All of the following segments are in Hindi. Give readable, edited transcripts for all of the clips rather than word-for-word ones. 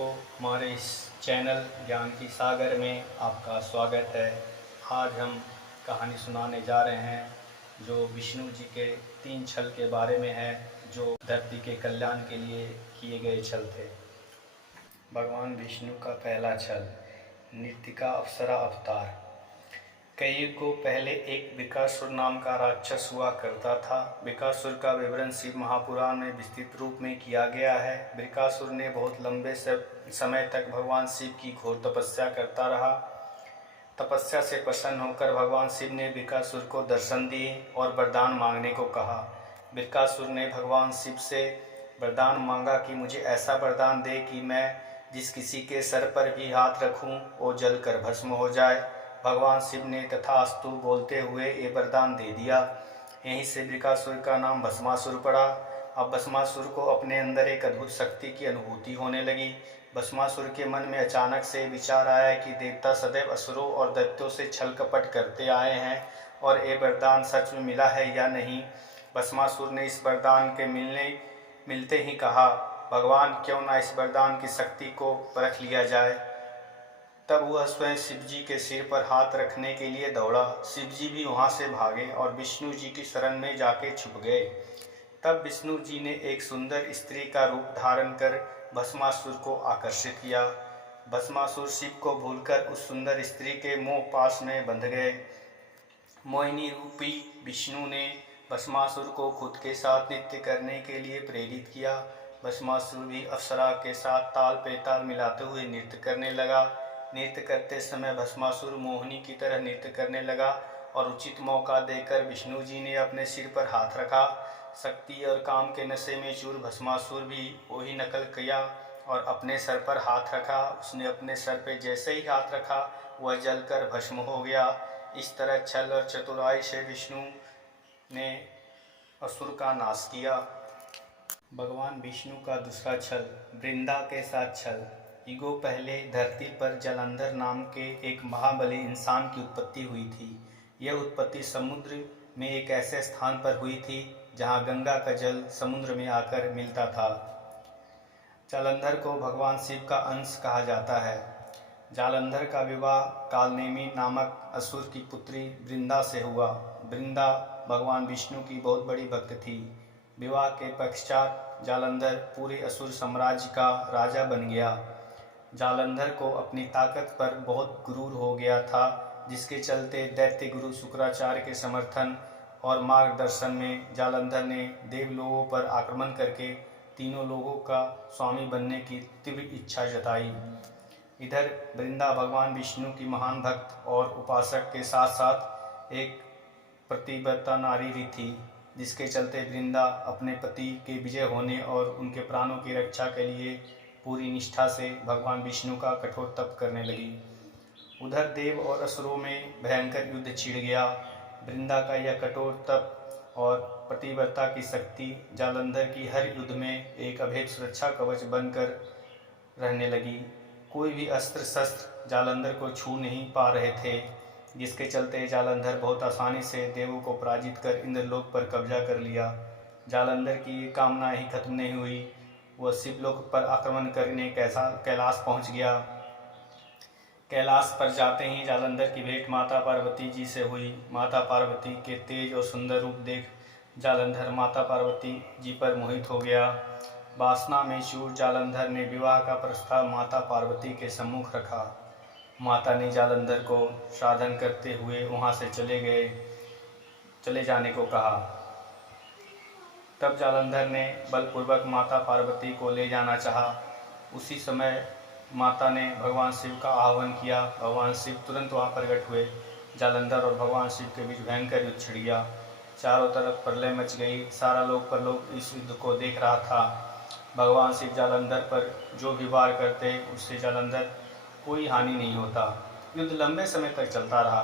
दोस्तों, हमारे इस चैनल ज्ञान की सागर में आपका स्वागत है। आज हम कहानी सुनाने जा रहे हैं जो विष्णु जी के 3 छल के बारे में है, जो धरती के कल्याण के लिए किए गए छल थे। भगवान विष्णु का पहला छल, नृतिका अप्सरा अवतार। कई युगों पहले एक बृकासुर नाम का राक्षस हुआ करता था। बृकासुर का विवरण शिव महापुराण में विस्तृत रूप में किया गया है। बृकासुर ने बहुत लंबे समय तक भगवान शिव की घोर तपस्या करता रहा। तपस्या से प्रसन्न होकर भगवान शिव ने बृकासुर को दर्शन दिए और वरदान मांगने को कहा। बृकासुर ने भगवान शिव से वरदान मांगा कि मुझे ऐसा वरदान दे कि मैं जिस किसी के सर पर भी हाथ रखूं वो जलकर भस्म हो जाए। भगवान शिव ने तथास्तु बोलते हुए ये वरदान दे दिया। यहीं से बृकासुर का नाम भस्मासुर पड़ा। अब भस्मासुर को अपने अंदर एक अद्भुत शक्ति की अनुभूति होने लगी। भस्मासुर के मन में अचानक से विचार आया कि देवता सदैव असुरों और दैत्यों से छल कपट करते आए हैं और ये वरदान सच में मिला है या नहीं। भस्मासुर ने इस वरदान के मिलते ही कहा, भगवान क्यों ना इस वरदान की शक्ति को परख लिया जाए। तब वह स्वयं शिव जी के सिर पर हाथ रखने के लिए दौड़ा। शिव जी भी वहाँ से भागे और विष्णु जी की शरण में जाके छुप गए। तब विष्णु जी ने एक सुंदर स्त्री का रूप धारण कर भस्मासुर को आकर्षित किया। भस्मासुर शिव को भूलकर उस सुंदर स्त्री के मोह पाश में बंध गए। मोहिनी रूपी विष्णु ने भस्मासुर को खुद के साथ नृत्य करने के लिए प्रेरित किया। भस्मासुर भी अप्सरा के साथ ताल पे ताल मिलाते हुए नृत्य करने लगा। नृत्य करते समय भस्मासुर मोहिनी की तरह नृत्य करने लगा और उचित मौका देकर विष्णु जी ने अपने सिर पर हाथ रखा। शक्ति और काम के नशे में चूर भस्मासुर भी वही नकल किया और अपने सर पर हाथ रखा। उसने अपने सर पर जैसे ही हाथ रखा वह जलकर भस्म हो गया। इस तरह छल और चतुराई से विष्णु ने असुर का नाश किया। भगवान विष्णु का दूसरा छल, वृंदा के साथ छल। युगों पहले धरती पर जालंधर नाम के एक महाबली इंसान की उत्पत्ति हुई थी। यह उत्पत्ति समुद्र में एक ऐसे स्थान पर हुई थी जहाँ गंगा का जल समुद्र में आकर मिलता था। जालंधर को भगवान शिव का अंश कहा जाता है। जालंधर का विवाह कालनेमी नामक असुर की पुत्री वृंदा से हुआ। वृंदा भगवान विष्णु की बहुत बड़ी भक्त थी। विवाह के पश्चात जालंधर पूरे असुर साम्राज्य का राजा बन गया। जालंधर को अपनी ताकत पर बहुत गुरूर हो गया था, जिसके चलते दैत्य गुरु शुक्राचार्य के समर्थन और मार्गदर्शन में जालंधर ने देवलोगों पर आक्रमण करके तीनों लोगों का स्वामी बनने की तीव्र इच्छा जताई। इधर वृंदा भगवान विष्णु की महान भक्त और उपासक के साथ साथ एक प्रतिव्रता नारी भी थी, जिसके चलते वृंदा अपने पति के विजय होने और उनके प्राणों की रक्षा के लिए पूरी निष्ठा से भगवान विष्णु का कठोर तप करने लगी। उधर देव और असुरों में भयंकर युद्ध छिड़ गया। वृंदा का यह कठोर तप और प्रतिव्रता की शक्ति जालंधर की हर युद्ध में एक अभेद सुरक्षा कवच बनकर रहने लगी। कोई भी अस्त्र शस्त्र जालंधर को छू नहीं पा रहे थे, जिसके चलते जालंधर बहुत आसानी से देवों को पराजित कर इंद्रलोक पर कब्जा कर लिया। जालंधर की ये कामना ही खत्म नहीं हुई। वह शिवलोक पर आक्रमण करने कैलाश पहुंच गया। कैलाश पर जाते ही जालंधर की भेंट माता पार्वती जी से हुई। माता पार्वती के तेज और सुंदर रूप देख जालंधर माता पार्वती जी पर मोहित हो गया। वासना में चूर जालंधर ने विवाह का प्रस्ताव माता पार्वती के सम्मुख रखा। माता ने जालंधर को साधन करते हुए वहां से चले जाने को कहा। तब जालंधर ने बलपूर्वक माता पार्वती को ले जाना चाहा। उसी समय माता ने भगवान शिव का आह्वान किया। भगवान शिव तुरंत वहां प्रकट हुए। जालंधर और भगवान शिव के बीच भयंकर युद्ध छिड़ गया। चारों तरफ प्रलय मच गई। सारा लोक परलोक इस युद्ध को देख रहा था। भगवान शिव जालंधर पर जो भी वार करते उससे जालंधर कोई हानि नहीं होता। युद्ध लंबे समय तक चलता रहा,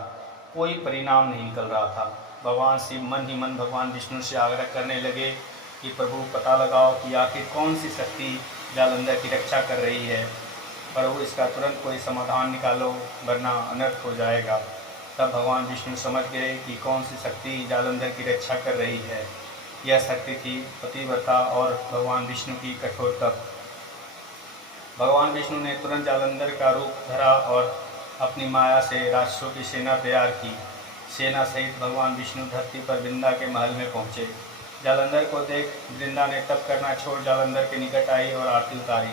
कोई परिणाम नहीं निकल रहा था। भगवान शिव मन ही मन भगवान विष्णु से आग्रह करने लगे कि प्रभु पता लगाओ कि आखिर कौन सी शक्ति जालंधर की रक्षा कर रही है। प्रभु इसका तुरंत कोई समाधान निकालो, वरना अनर्थ हो जाएगा। तब भगवान विष्णु समझ गए कि कौन सी शक्ति जालंधर की रक्षा कर रही है। यह शक्ति थी पतिव्रता और भगवान विष्णु की कठोर तप। भगवान विष्णु ने तुरंत जालंधर का रूप धरा और अपनी माया से राक्षसों की सेना तैयार की। सेना सहित भगवान विष्णु धरती पर वृंदा के महल में पहुँचे। जालंधर को देख वृंदा ने तप करना छोड़ जालंधर के निकट आई और आरती उतारी।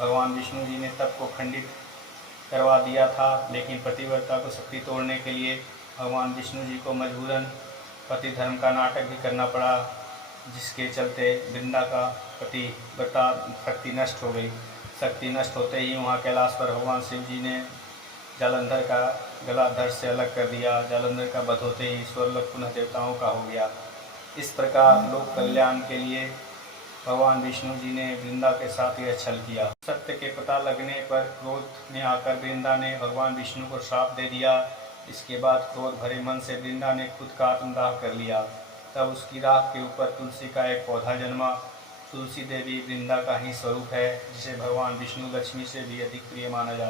भगवान विष्णु जी ने तप को खंडित करवा दिया था, लेकिन पतिव्रता को शक्ति तोड़ने के लिए भगवान विष्णु जी को मजबूरन पति धर्म का नाटक भी करना पड़ा, जिसके चलते वृंदा का पतिव्रता शक्ति नष्ट हो गई। शक्ति नष्ट होते ही वहाँ कैलाश पर भगवान शिव जी ने जालंधर का गला धड़ से अलग कर दिया। जालंधर का वध होते ही स्वर्गलोक पुनः देवताओं का हो गया। इस प्रकार लोक कल्याण के लिए भगवान विष्णु जी ने वृंदा के साथ यह छल किया। सत्य के पता लगने पर क्रोध में आकर वृंदा ने भगवान विष्णु को श्राप दे दिया। इसके बाद क्रोध भरे मन से वृंदा ने खुद का आत्मदाह कर लिया। तब उसकी राख के ऊपर तुलसी का एक पौधा जन्मा। तुलसी देवी वृंदा का ही स्वरूप है, जिसे भगवान विष्णु लक्ष्मी से भी अधिक प्रिय माना जाता है।